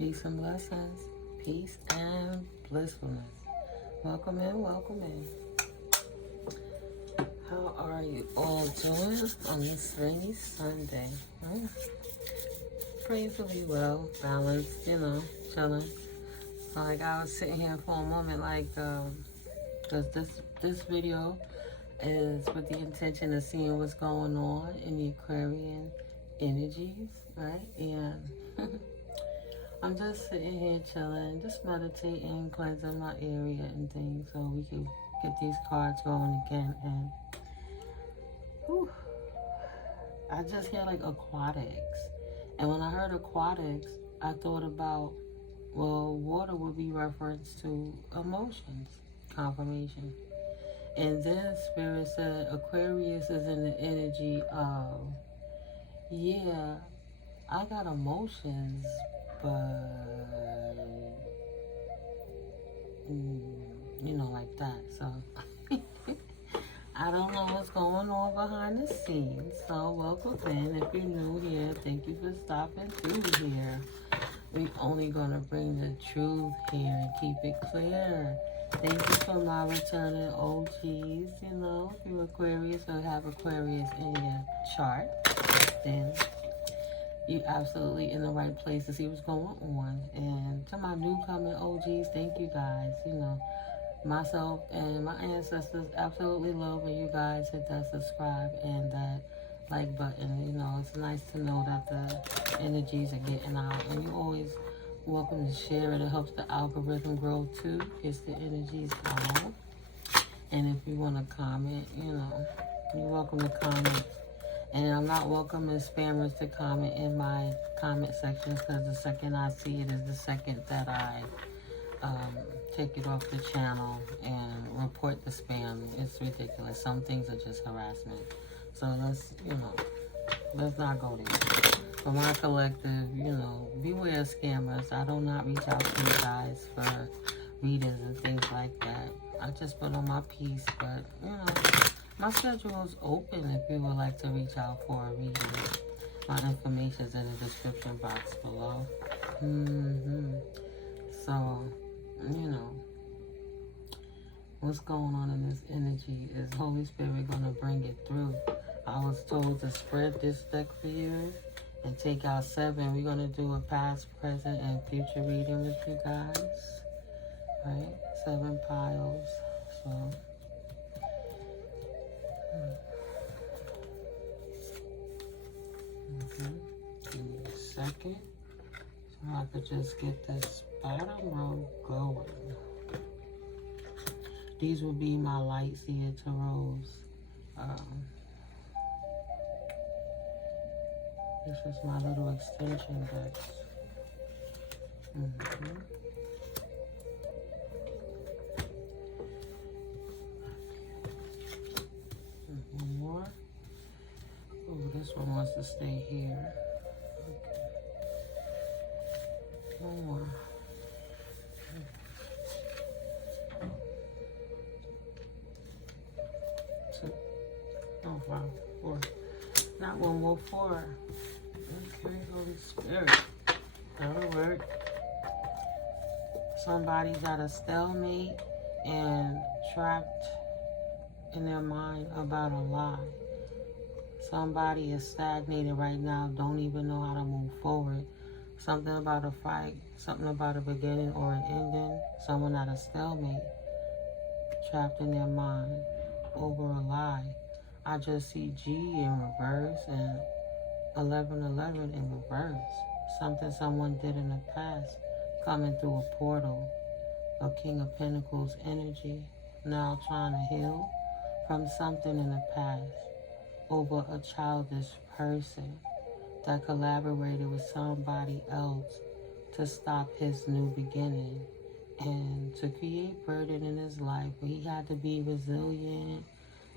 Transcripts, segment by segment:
Peace and blessings. Peace and blissfulness. Welcome in, welcome in. How are you all doing on this rainy Sunday? Praisefully well, balanced, chilling. Like I was sitting here for a moment, because this video is with the intention of seeing what's going on in the Aquarian energies, right? And I'm just sitting here chilling, just meditating, cleansing my area and things so we can get these cards going again. And I just hear like aquatics. And when I heard aquatics, I thought about, well, water would be reference to emotions, confirmation. And then Spirit said Aquarius is in the energy of, yeah, I got emotions, but, like that. So, I don't know what's going on behind the scenes. So, welcome in. If you're new here, thank you for stopping through here. We're only going to bring the truth here and keep it clear. Thank you for my returning OGs. If you're Aquarius or have Aquarius in your chart, then you're absolutely in the right place to see what's going on. And to my newcoming OGs, thank you guys. Myself and my ancestors absolutely love when you guys hit that subscribe and that like button. It's nice to know that the energies are getting out, and you're always welcome to share it. It helps the algorithm grow too. Gets the energies out. And if you want to comment, you're welcome to comment. And I'm not welcoming spammers to comment in my comment section, because the second I see it is the second that I take it off the channel and report the spam. It's ridiculous. Some things are just harassment. So let's not go there. For my collective, beware scammers. I do not reach out to you guys for readings and things like that. I just put on my piece, but my schedule is open if you would like to reach out for a reading. My information is in the description box below. So, what's going on in this energy is Holy Spirit going to bring it through. I was told to spread this deck for you and take out 7. We're going to do a past, present, and future reading with you guys. Right? 7 piles. So, okay. Give me a second so I could just get this bottom row going. These will be my light seer tarots. This is my little extension decks. One more. Oh, this one wants to stay here. Okay. One more. Two. Oh, wow. 4. Not one more, 4. Okay, Holy Spirit. That'll work. Somebody's at a stalemate and trapped in their mind about a lie. Somebody is stagnated right now, don't even know how to move forward. Something about a fight, something about a beginning or an ending. Someone at a stalemate, trapped in their mind over a lie. I just see G in reverse and 1111 in reverse. Something someone did in the past coming through a portal. A King of Pentacles energy, now trying to heal from something in the past over a childish person that collaborated with somebody else to stop his new beginning and to create burden in his life. But he had to be resilient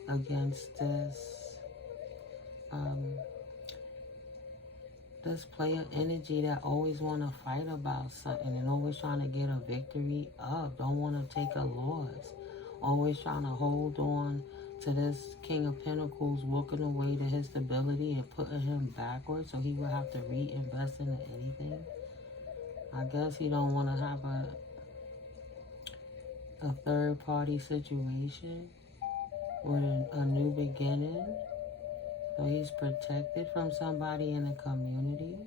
against this player energy that always want to fight about something and always trying to get a victory up, don't want to take a loss, always trying to hold on to this King of Pentacles, walking away to his stability and putting him backwards so he would have to reinvest into anything. I guess he don't want to have a third-party situation with a new beginning. So he's protected from somebody in the community.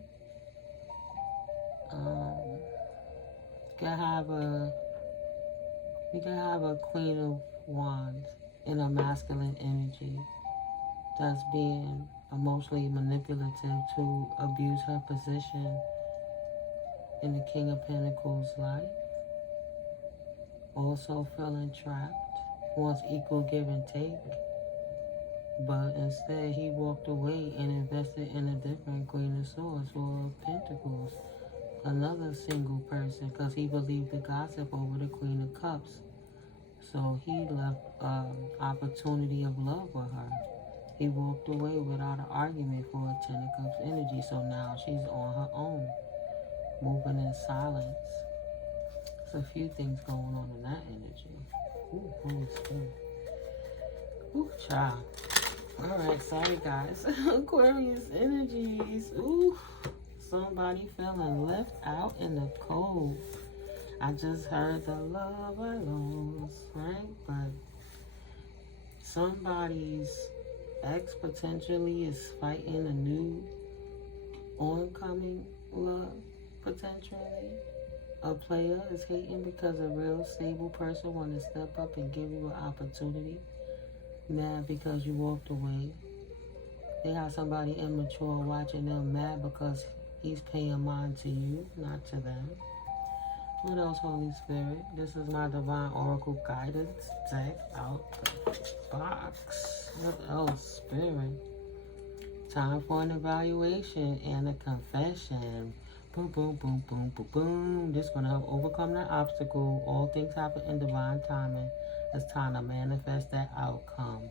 You can have a Queen of Wands in a masculine energy that's being emotionally manipulative to abuse her position in the King of Pentacles life. Also feeling trapped, wants equal give and take. But instead he walked away and invested in a different Queen of Swords or Pentacles. Another single person, because he believed the gossip over the Queen of Cups. So he left opportunity of love with her. He walked away without an argument for a Ten of Cups energy. So now she's on her own, moving in silence. There's a few things going on in that energy. Ooh, Holy Spirit. Ooh, child. Alright, sorry guys. Aquarius energies. Ooh, somebody feeling left out in the cold. I just heard the love I lost, right? But somebody's ex potentially is fighting a new oncoming love, potentially. A player is hating because a real stable person want to step up and give you an opportunity. Mad because you walked away. They have somebody immature watching them, mad because he's paying mind to you, not to them. What else, Holy Spirit? This is my Divine Oracle Guidance deck out the box. What else, Spirit? Time for an evaluation and a confession. Boom, boom, boom, boom, boom, boom. This is going to help overcome that obstacle. All things happen in divine timing. It's time to manifest that outcome,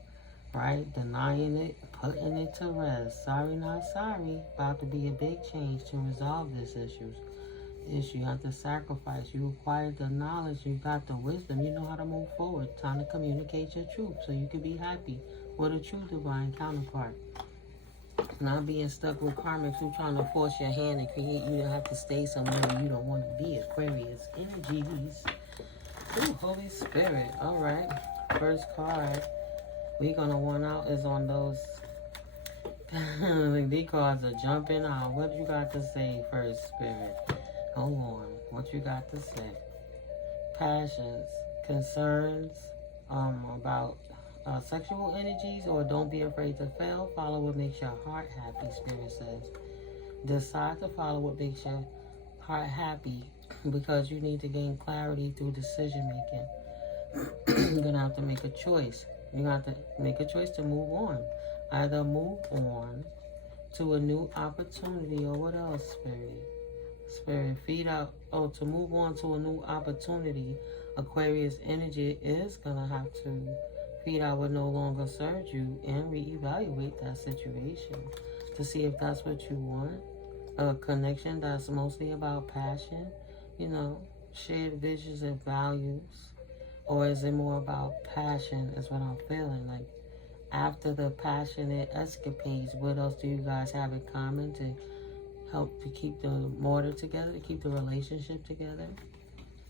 right? Denying it, putting it to rest. Sorry, not sorry. About to be a big change to resolve this issue. You have to sacrifice. You acquired the knowledge. You got the wisdom. You know how to move forward. Time to communicate your truth so you can be happy with a true divine counterpart. Not being stuck with karmics who trying to force your hand and create you to have to stay somewhere you don't want to be. Aquarius energies. Ooh, Holy Spirit. All right. First card we're going to want out is on those. These cards are jumping out. What you got to say first, Spirit? Hold on. What you got to say? Passions, concerns about sexual energies, or don't be afraid to fail. Follow what makes your heart happy, Spirit says. Decide to follow what makes your heart happy because you need to gain clarity through decision making. You're going to have to make a choice. You have to make a choice to move on. Either move on to a new opportunity, or what else, Spirit? Spirit, feed out. Oh, to move on to a new opportunity, Aquarius energy is going to have to feed out what no longer serves you and reevaluate that situation to see if that's what you want. A connection that's mostly about passion, you know, shared visions and values. Or is it more about passion is what I'm feeling like. After the passionate escapades, what else do you guys have in common to help to keep the mortar together, to keep the relationship together?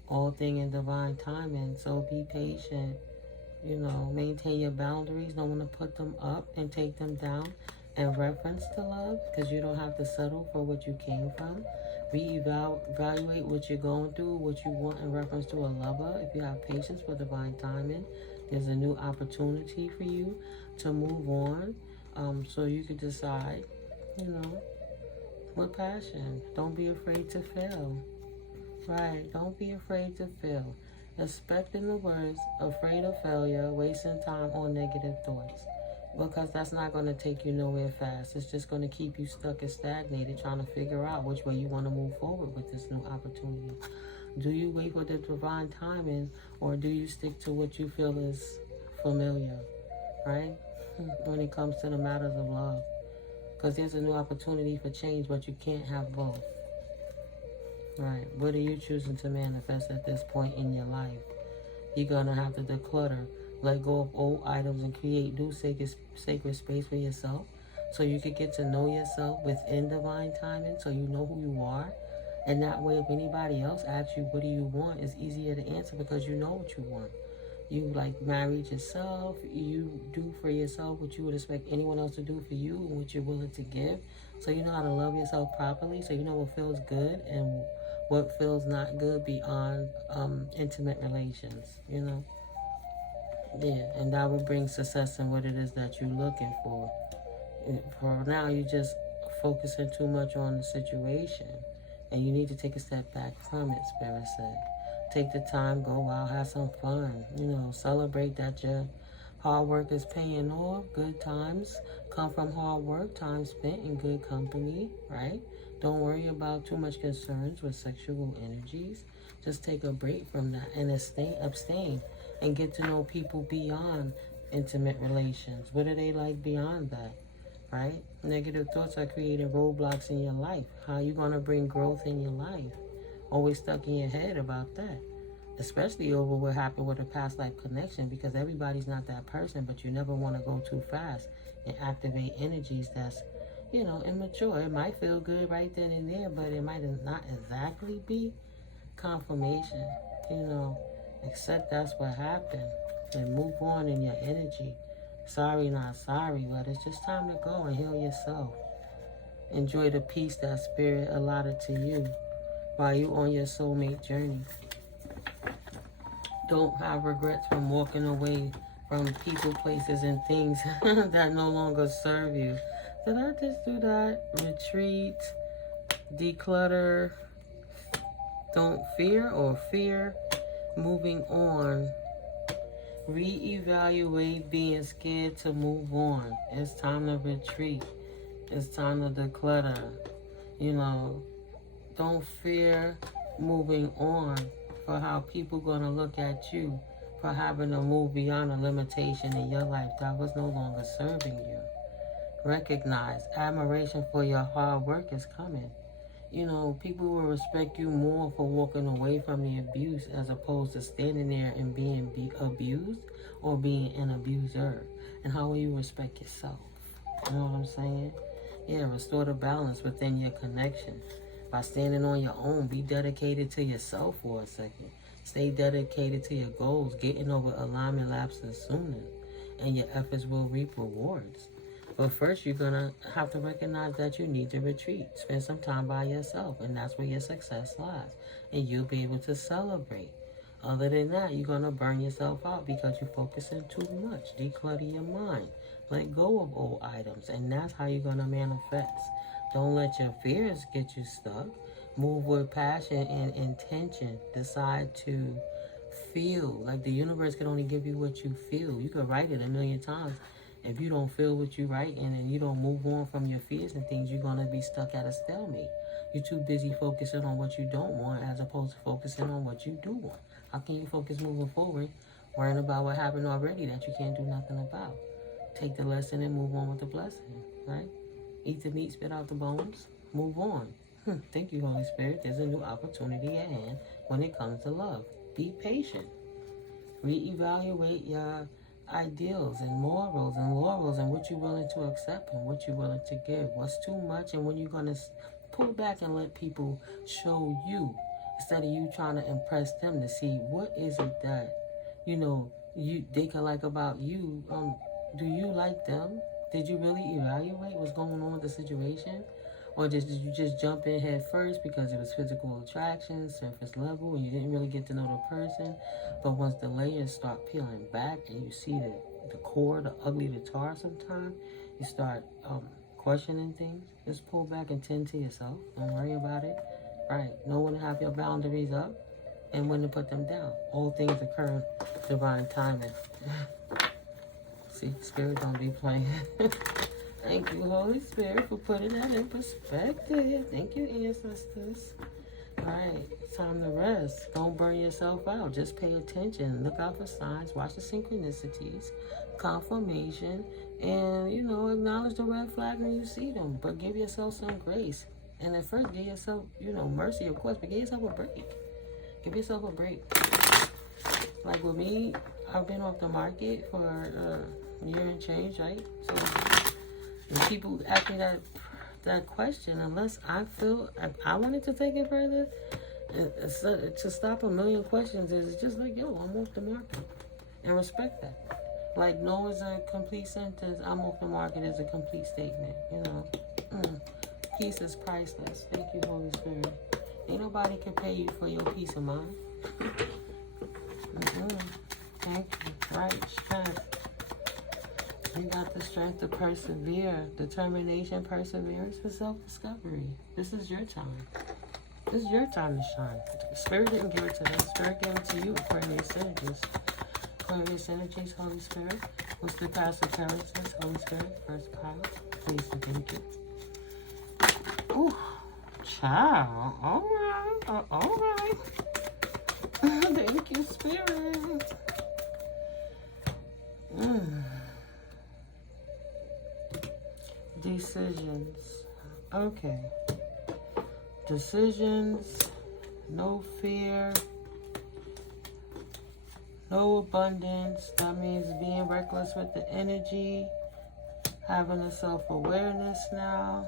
All thing in divine timing, so be patient. You know, maintain your boundaries. Don't want to put them up and take them down in reference to love, because you don't have to settle for what you came from. Reevaluate what you're going through, what you want in reference to a lover. If you have patience for divine timing, there's a new opportunity for you to move on. So you can decide, you know, with passion. Don't be afraid to fail. Right, don't be afraid to fail. Expecting the worst, afraid of failure, wasting time on negative thoughts. Because that's not going to take you nowhere fast. It's just going to keep you stuck and stagnated, trying to figure out which way you want to move forward with this new opportunity. Do you wait for the divine timing, or do you stick to what you feel is familiar, right? When it comes to the matters of love. Because there's a new opportunity for change, but you can't have both. Right. What are you choosing to manifest at this point in your life? You're going to have to declutter, let go of old items, and create new sacred space for yourself so you can get to know yourself within divine timing, so you know who you are And that way, if anybody else asks you, what do you want, it's easier to answer because you know what you want. You like married yourself. You do for yourself what you would expect anyone else to do for you and what you're willing to give. So you know how to love yourself properly. So you know what feels good and what feels not good beyond intimate relations, you know? Yeah, and that will bring success in what it is that you're looking for. For now, you're just focusing too much on the situation. And you need to take a step back from it, Spirit said. Take the time, go out, have some fun. You know, celebrate that your hard work is paying off. Good times come from hard work, time spent in good company, right? Don't worry about too much concerns with sexual energies. Just take a break from that and abstain and get to know people beyond intimate relations. What are they like beyond that? Right? Negative thoughts are creating roadblocks in your life. How are you going to bring growth in your life? Always stuck in your head about that. Especially over what happened with a past life connection, because everybody's not that person, but you never want to go too fast and activate energies that's, you know, immature. It might feel good right then and there, but it might not exactly be confirmation. You know, accept that's what happened and move on in your energy. Sorry, not sorry, but it's just time to go and heal yourself. Enjoy the peace that spirit allotted to you while you're on your soulmate journey. Don't have regrets from walking away from people, places, and things that no longer serve you. Did I just do that? Retreat, declutter, don't fear or fear, moving on. Reevaluate being scared to move on. It's time to retreat. It's time to declutter. You know, don't fear moving on for how people gonna look at you for having to move beyond a limitation in your life that was no longer serving you. Recognize admiration for your hard work is coming. You know, people will respect you more for walking away from the abuse as opposed to standing there and being abused or being an abuser. And how will you respect yourself? You know what I'm saying? Yeah, restore the balance within your connection. By standing on your own, be dedicated to yourself for a second. Stay dedicated to your goals, getting over alignment lapses sooner. And your efforts will reap rewards. But first, you're going to have to recognize that you need to retreat. Spend some time by yourself, and that's where your success lies. And you'll be able to celebrate. Other than that, you're going to burn yourself out because you're focusing too much. Declutter your mind. Let go of old items, and that's how you're going to manifest. Don't let your fears get you stuck. Move with passion and intention. Decide to feel. Like the universe can only give you what you feel. You could write it 1,000,000 times. If you don't feel what you write and you don't move on from your fears and things, you're going to be stuck at a stalemate. You're too busy focusing on what you don't want as opposed to focusing on what you do want. How can you focus moving forward, worrying about what happened already that you can't do nothing about? Take the lesson and move on with the blessing, right? Eat the meat, spit out the bones, move on. Thank you, Holy Spirit. There's a new opportunity at hand when it comes to love. Be patient. Reevaluate your ideals and morals and laurels and what you're willing to accept and what you're willing to give. What's too much and when you're going to pull back and let people show you instead of you trying to impress them to see what is it that, you know, they can like about you. Do you like them? Did you really evaluate what's going on with the situation? Or did you just jump in head first because it was physical attraction, surface level, and you didn't really get to know the person? But once the layers start peeling back and you see the core, the ugly, the tar sometimes, you start questioning things. Just pull back and tend to yourself. Don't worry about it. Right. Know when to have your boundaries up and when to put them down. All things occur in divine timing. See, Spirit don't be playing. Thank you, Holy Spirit, for putting that in perspective. Thank you, ancestors. All right, it's time to rest. Don't burn yourself out. Just pay attention. Look out for signs. Watch the synchronicities, confirmation, and, you know, acknowledge the red flag when you see them. But give yourself some grace. And at first, give yourself, you know, mercy, of course, but give yourself a break. Give yourself a break. Like with me, I've been off the market for a year and change, right? So when people ask me that that question, unless I feel I wanted to take it further, to stop a million questions is just like, yo, I'm off the market. And respect that. Like, no is a complete sentence. I'm off the market is a complete statement, you know. Peace is priceless. Thank you, Holy Spirit. Ain't nobody can pay you for your peace of mind. Thank you. Right, strength. You got the strength to persevere, determination, perseverance for self-discovery. This is your time. This is your time to shine. Spirit didn't give it to them. Spirit gave it to you, Aquarius energies. Aquarius energies, Holy Spirit. What's the past occurrences, Holy Spirit? First pile. Please and thank you. Ooh, child. All right. Thank you, Spirit. Decisions. Okay. Decisions. No fear. No abundance. That means being reckless with the energy. Having a self-awareness now.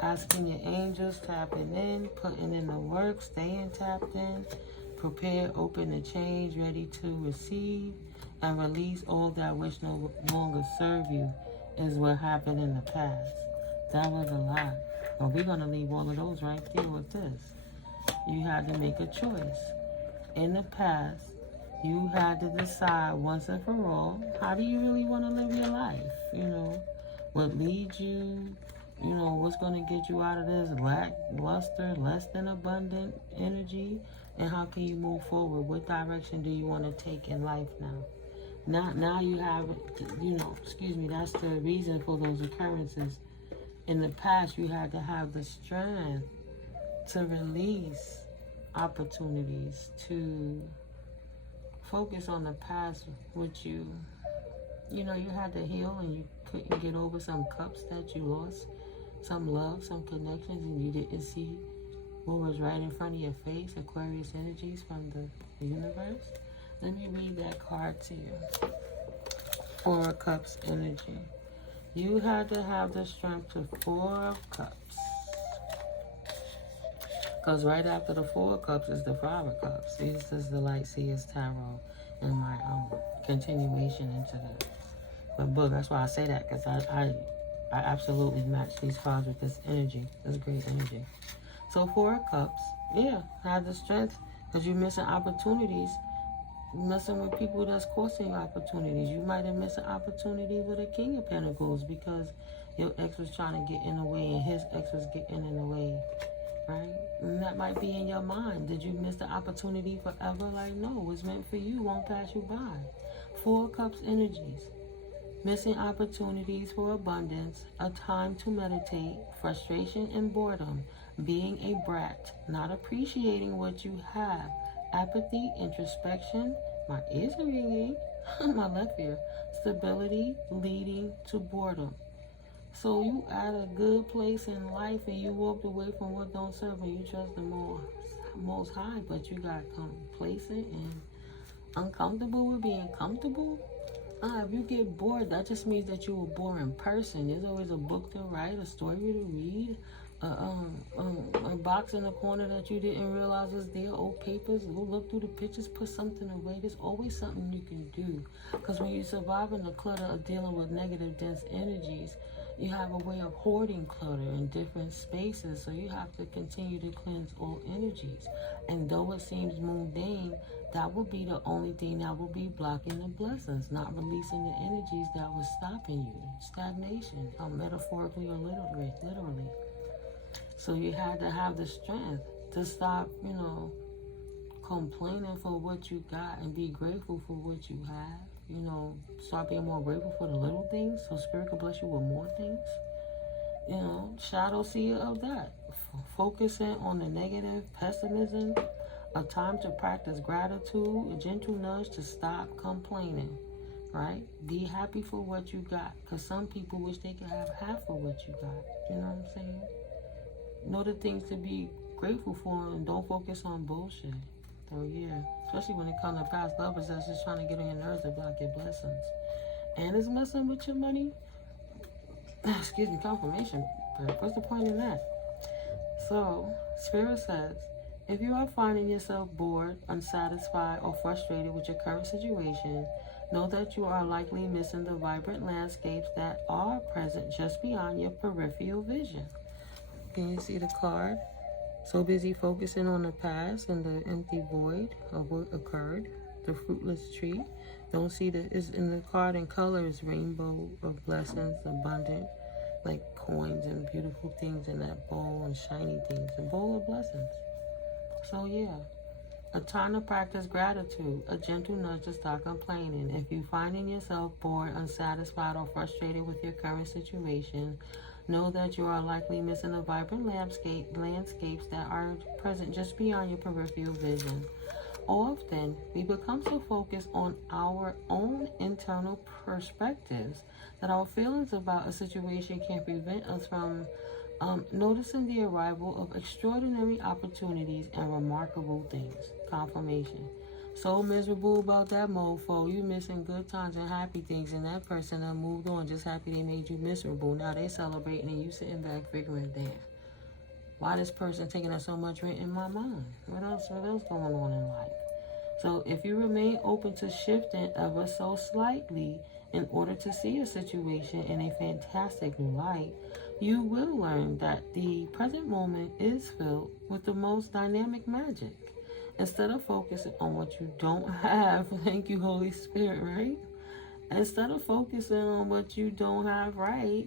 Asking your angels, tapping in, putting in the work, staying tapped in. Prepared, open to change, ready to receive. And release all that which no longer serve you is what happened in the past. That was a lot. But we're going to leave all of those right there with this. You had to make a choice. In the past, you had to decide once and for all, how do you really want to live your life? You know, what leads you, you know, what's going to get you out of this lackluster, less than abundant energy? And how can you move forward? What direction do you want to take in life now? Now you have, you know, that's the reason for those occurrences. In the past, you had to have the strength to release opportunities, to focus on the past, which you had to heal, and you couldn't get over some cups that you lost, some love, some connections, and you didn't see what was right in front of your face. Aquarius energies from the universe. Let me read that card to you. 4 of Cups energy. You had to have the strength to 4 of Cups. Because right after the 4 of Cups is the 5 of Cups. This is the Light Seers Tarot in my continuation into the book. That's why I say that, because I absolutely match these cards with this energy. This great energy. So 4 of Cups, yeah, have the strength, because you're missing opportunities. Messing with people that's costing you opportunities. You might have missed an opportunity with a King of Pentacles because your ex was trying to get in the way and his ex was getting in the way, right? And that might be in your mind. Did you miss the opportunity forever? Like, no, what's meant for you won't pass you by. 4 of Cups energies. Missing opportunities for abundance, a time to meditate, frustration and boredom, being a brat, not appreciating what you have, apathy, introspection, my ears are ringing, my left ear, stability leading to boredom. So you at a good place in life and you walked away from what don't serve and you trust the most high, but you got complacent and uncomfortable with being comfortable. If you get bored, that just means that you're a boring person. There's always a book to write, a story to read, a box in the corner that you didn't realize was there, old papers, go look through the pictures, put something away. There's always something you can do. Because when you survive in the clutter of dealing with negative, dense energies, you have a way of hoarding clutter in different spaces. So you have to continue to cleanse all energies. And though it seems mundane, that will be the only thing that will be blocking the blessings, not releasing the energies that was stopping you. Stagnation, metaphorically or literally. So you had to have the strength to stop, complaining for what you got and be grateful for what you have. Start being more grateful for the little things so Spirit can bless you with more things. Shadow seer of that. Focusing on the negative, pessimism, a time to practice gratitude, a gentle nudge to stop complaining, right? Be happy for what you got, because some people wish they could have half of what you got. You know what I'm saying? Know the things to be grateful for and don't focus on bullshit. So yeah, especially when it comes to past lovers that's just trying to get on your nerves to block your blessings. And it's messing with your money. Excuse me, confirmation. But what's the point in that? So, Spirit says, if you are finding yourself bored, unsatisfied, or frustrated with your current situation, know that you are likely missing the vibrant landscapes that are present just beyond your peripheral vision. Can you see the card? So busy focusing on the past and the empty void of what occurred, the fruitless tree. Don't see that it's in the card in colors, rainbow of blessings, abundant, like coins and beautiful things in that bowl and shiny things, a bowl of blessings. So yeah, a time to practice gratitude, a gentle nudge to stop complaining. If you're finding yourself bored, unsatisfied, or frustrated with your current situation, know that you are likely missing the vibrant landscapes that are present just beyond your peripheral vision. Often, we become so focused on our own internal perspectives that our feelings about a situation can prevent us from noticing the arrival of extraordinary opportunities and remarkable things. Confirmation. So miserable about that mofo, you missing good times and happy things, and that person that moved on, just happy they made you miserable. Now they celebrating and you sitting back figuring, damn, why this person taking up so much rent in my mind? What else going on in life? So if you remain open to shifting ever so slightly in order to see a situation in a fantastic new light, you will learn that the present moment is filled with the most dynamic magic. Instead of focusing on what you don't have, thank you, Holy Spirit, right? Instead of focusing on what you don't have, right?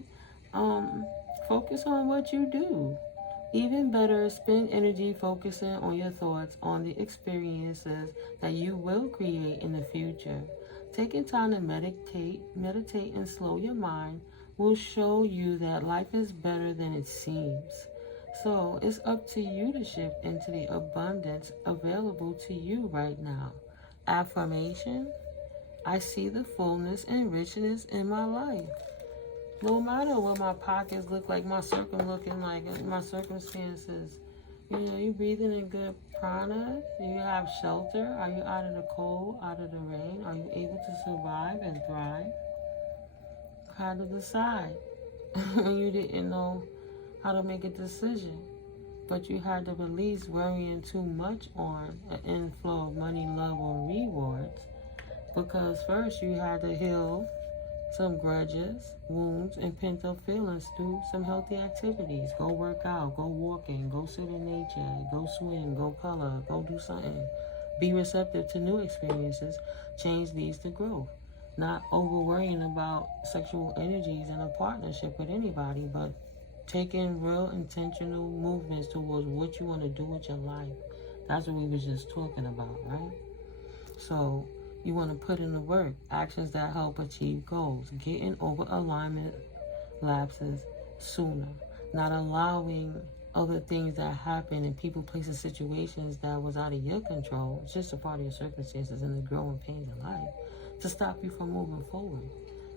Focus on what you do. Even better, spend energy focusing on your thoughts on the experiences that you will create in the future. Taking time to meditate and slow your mind will show you that life is better than it seems. So it's up to you to shift into the abundance available to you right now. Affirmation: I see the fullness and richness in my life. No matter what my pockets look like, my circumstances, you breathing in good prana, do you have shelter? Are you out of the cold, out of the rain? Are you able to survive and thrive? How to decide when you didn't know how to make a decision, but you had to release worrying too much on an inflow of money, love, or rewards, because first you had to heal some grudges, wounds, and pent-up feelings through some healthy activities. Go work out, go walking, go sit in nature, go swim, go color, go do something. Be receptive to new experiences. Change leads to growth. Not over worrying about sexual energies in a partnership with anybody, but taking real intentional movements towards what you want to do with your life. That's what we was just talking about, right? So you want to put in the work, actions that help achieve goals, getting over alignment lapses sooner, not allowing other things that happen in people, places, situations that was out of your control, it's just a part of your circumstances and the growing pains of life, to stop you from moving forward,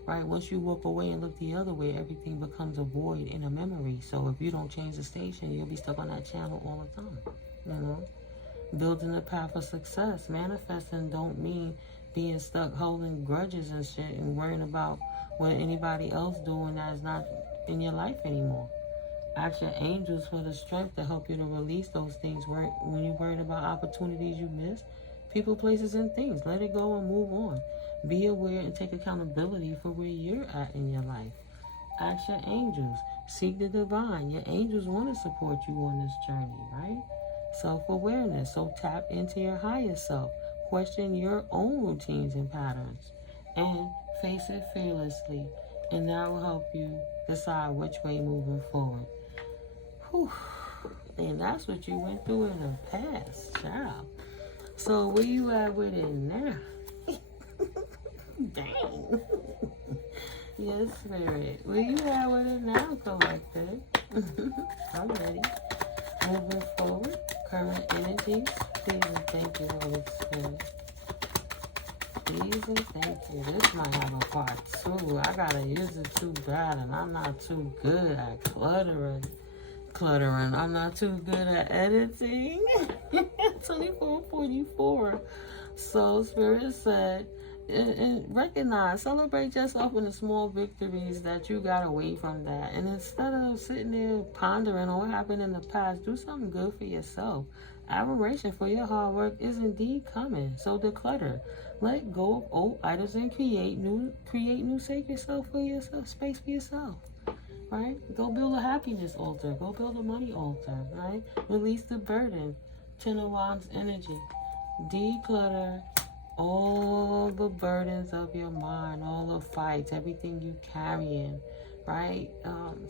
right? Once you walk away and look the other way, everything becomes a void in a memory. So if you don't change the station, you'll be stuck on that channel all the time, Building a path of success. Manifesting don't mean being stuck holding grudges and shit and worrying about what anybody else doing that is not in your life anymore. Ask your angels for the strength to help you to release those things when you're worried about opportunities you missed, people, places, and things. Let it go and move on. Be aware and take accountability for where you're at in your life. Ask your angels. Seek the divine. Your angels want to support you on this journey, right? Self-awareness. So tap into your higher self. Question your own routines and patterns. And face it fearlessly. And that will help you decide which way moving forward. Whew. And that's what you went through in the past, child. So where you at with it now? Dang. Yes, Spirit. Where you at with it now, collective? I'm ready. Moving forward, current energies. Please and thank you, Holy Spirit. Please and thank you. This might have a part 2. I gotta use it too bad, and I'm not too good at cluttering. I'm not too good at editing. 2444. So Spirit said, and recognize, celebrate yourself in the small victories that you got away from that. And instead of sitting there pondering on what happened in the past, do something good for yourself. Admiration for your hard work is indeed coming. So declutter. Let go of old items and create new sacred self for yourself, space for yourself. Right? Go build a happiness altar. Go build a money altar. Right? Release the burden. Ten of Wands energy. Declutter all the burdens of your mind, all the fights, everything you carrying, right?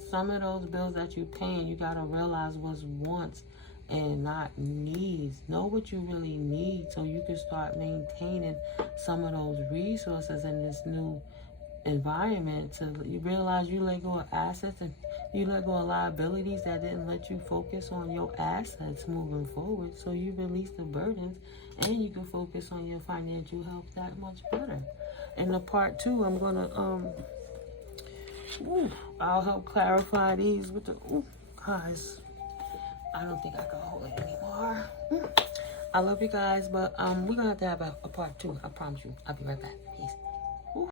Some of those bills that you paying, you gotta realize was wants and not needs. Know what you really need so you can start maintaining some of those resources in this new environment. So you realize you let go of assets and you let go of liabilities that didn't let you focus on your assets moving forward. So you release the burdens and you can focus on your financial health that much better. In the part 2, I'm gonna I'll help clarify these with the guys. I don't think I can hold it anymore. I love you guys, but we're gonna have to have a part 2. I promise you. I'll be right back. Peace.